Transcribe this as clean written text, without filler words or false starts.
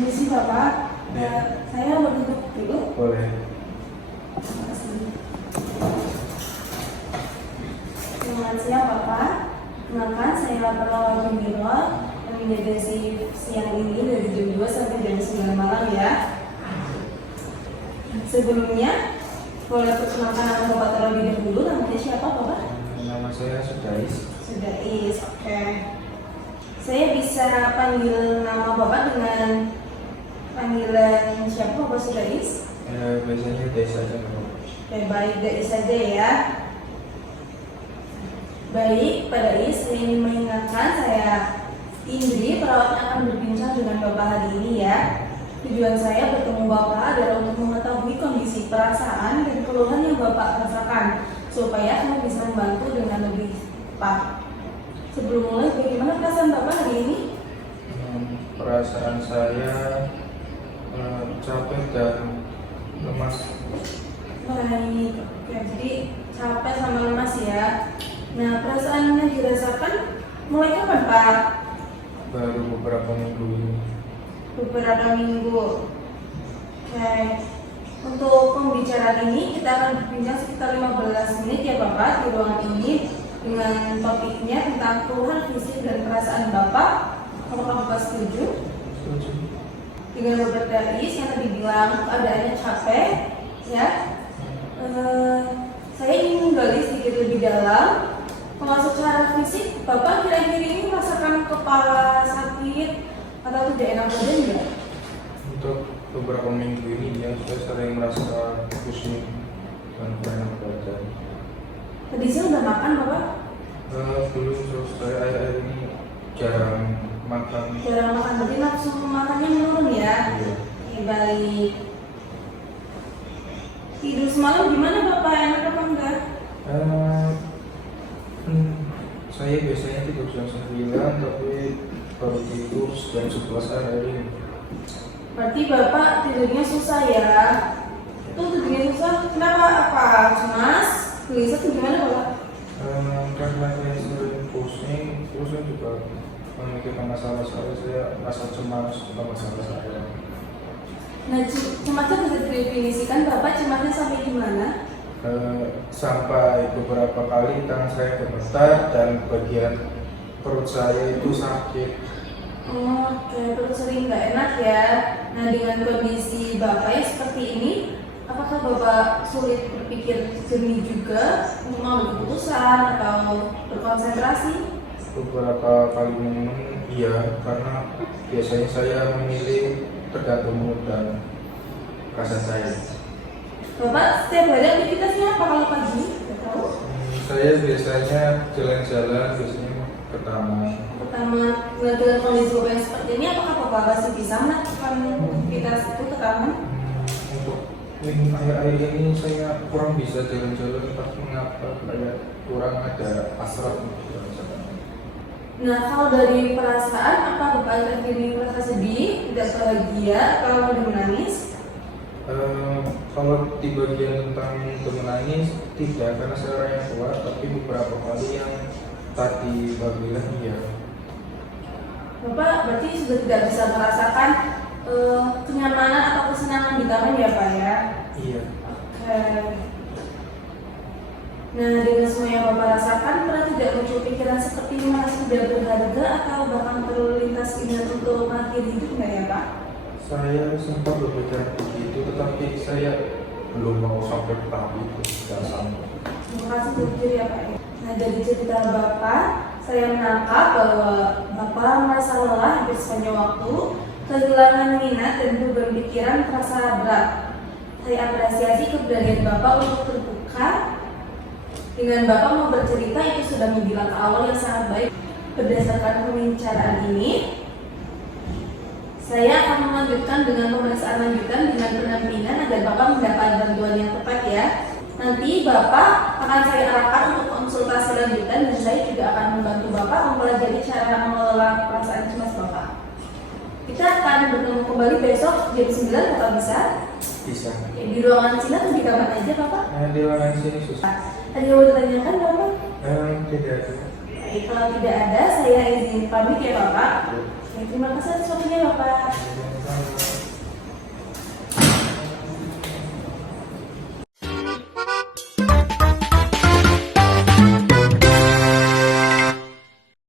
Permisi Bapak, saya mau duduk dulu. Boleh. Terima kasih. Selamat siang Bapak. Kenalkan saya Perlawan Milo yang menjaga siang ini dari jam 2 sampai jam 9 malam ya. Sebelumnya, boleh perkenalkan nama Bapak terlebih dahulu. Namanya siapa Bapak? Nama saya Sudais. Sudais, oke. Saya bisa panggil nama Bapak dengan panggilan siapa Bapak Sudais? Biasanya Dais saja. Oke, baik, Dais saja ya. Baik, Pak Dais, saya ingin mengingatkan saya Indri, perawat yang akan berbincang dengan Bapak hari ini ya. Tujuan saya bertemu Bapak adalah untuk mengetahui kondisi perasaan dan keluhan yang Bapak rasakan supaya kami bisa membantu dengan lebih tepat. Sebelum mulai, bagaimana perasaan Bapak hari ini? Perasaan saya capek dan lemas. Baik, oke, jadi capek sama lemas ya. Nah, perasaan yang dirasakan mulai kapan Pak? Baru beberapa minggu ini. Beberapa minggu. Oke. Untuk pembicaraan ini kita akan berbincang sekitar 15 menit ya Bapak di ruangan ini dengan topiknya tentang keluhan fisik dan perasaan Bapak. Apakah Bapak setuju? Setuju. Dengan Bapak Dais yang tadi bilang keadaannya capek ya. Saya ingin menggali sedikit lebih dalam. Kalau secara fisik, Bapak kira-kira ini merasakan kepala sakit atau tidak enak badan enggak? Untuk beberapa minggu ini ya, saya sering merasa pusing dan kurang enak badan. Tadi siang udah makan Bapak? Belum, terus saya akhir-akhir ini jarang makan. Jarang makan, berarti nafsu makannya menurun ya? Iya. Oke, baik. Tidur semalam gimana Bapak? Enak apa enggak? Saya biasanya tidur jam 9 tapi baru tidur jam 11 hari ini. Berarti Bapak tidurnya susah ya? Itu tidurnya susah, kenapa? Apa? Cemas? Gelisah tuh gimana Bapak? Karena saya sering pusing, terus saya juga memikirkan masalah saya rasa cemas tentang masalah saya. Nah, cemasnya bisa didefinisikan Bapak cemasnya sampai gimana? Sampai beberapa kali tangan saya gemetar dan bagian perut saya itu sakit. Oke, terus sering nggak enak ya. Nah, dengan kondisi Bapak yang seperti ini, apakah Bapak sulit berpikir jernih juga untuk mengambil keputusan atau berkonsentrasi? Beberapa kali momen iya, karena biasanya saya memilih tergantung mood dan rasa saya. Bapak setiap hari aktivitasnya apa kalau pagi? Nggak tahu. Saya biasanya jalan-jalan, biasanya ke taman. Pertama, dengan kondisi Bapak yang seperti ini, apakah Bapak masih bisa melakukan aktivitas itu ke taman? Untuk akhir-akhir ini saya kurang bisa jalan-jalan, entah mengapa kayak kurang ada hasrat. Nah, kalau dari perasaan, apa Bapak akhir-akhir ini merasa sedih, tidak bahagia, atau mau menangis? Kalau di bagian tentang menangis tidak, karena saya orang yang kuat, tapi beberapa kali yang tadi Mbak bilang iya. Bapak berarti sudah tidak bisa merasakan kenyamanan atau kesenangan di taman ya Pak ya? Iya. Oke. Nah, dengan semua yang Bapak rasakan, pernah tidak muncul pikiran seperti merasa sudah berharga atau bahkan terlintas ingat untuk mengakhiri hidup nggak ya Pak? Saya sempat berpikir begitu, tetapi saya belum mau sampai ke tahap itu. Tidak sampai. Terima kasih jujur ya Pak. Nah, dari cerita Bapak, saya menangkap bahwa Bapak merasa lelah hampir sepanjang waktu, kehilangan minat dan beban pikiran terasa berat. Saya apresiasi keberanian Bapak untuk terbuka. Dengan Bapak mau bercerita itu sudah menjadi langkah awal yang sangat baik. Berdasarkan pembicaraan ini, saya akan melanjutkan dengan pemeriksaan lanjutan dengan pendampingan agar Bapak mendapat bantuan yang tepat ya. Nanti Bapak akan saya arahkan untuk konsultasi lanjutan dan saya juga akan membantu Bapak mempelajari cara mengelola perasaan cemas Bapak. Kita akan bertemu kembali besok jam 9, Bapak bisa? Bisa. Di ruangan sini atau di kamar aja Bapak? Di ruangan sini susah. Ada yang mau ditanyakan Bapak? Tidak ada. Baik, kalau tidak ada saya izin pamit ya Bapak. Terima kasih atas waktunya Bapak. Sama-sama.